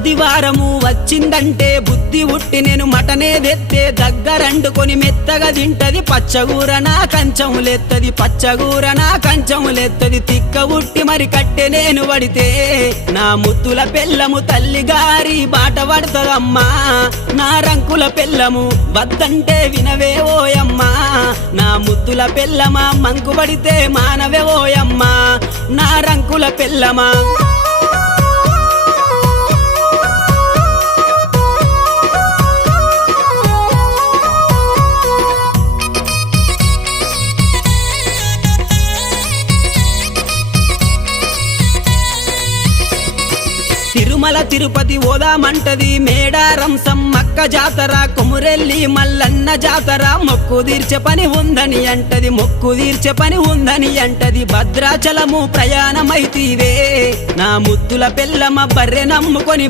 ఆదివారము వచ్చిందంటే బుద్ధి ఉట్టి నేను మటనే తెత్తే దగ్గరండుకొని మెత్తగా తింటది పచ్చగూర నా కంచములెత్తది పచ్చగూర నా కంచములెత్తది తిక్క ఉట్టి మరి కట్టె నేను పడితే నా ముత్తుల పెళ్ళము తల్లి గారి బాట పడతదమ్మా నా రంకుల పెళ్ళము వద్దంటే వినవే ఓయమ్మా నా ముద్దుల పెళ్ళమా మంకు పడితే మానవే ఓయమ్మా నా రంకుల పెళ్ళమా తిరుమల తిరుపతి ఓదామంటది మేడారం సమ్మక్క జాతర కొమురెల్లి మల్లన్న జాతర మొక్కు తీర్చే పని ఉందని అంటది మొక్కు తీర్చే పని ఉందని అంటది భద్రాచలము ప్రయాణమైతీవే నా ముద్దుల పెళ్ళమ బర్రె నమ్ముకొని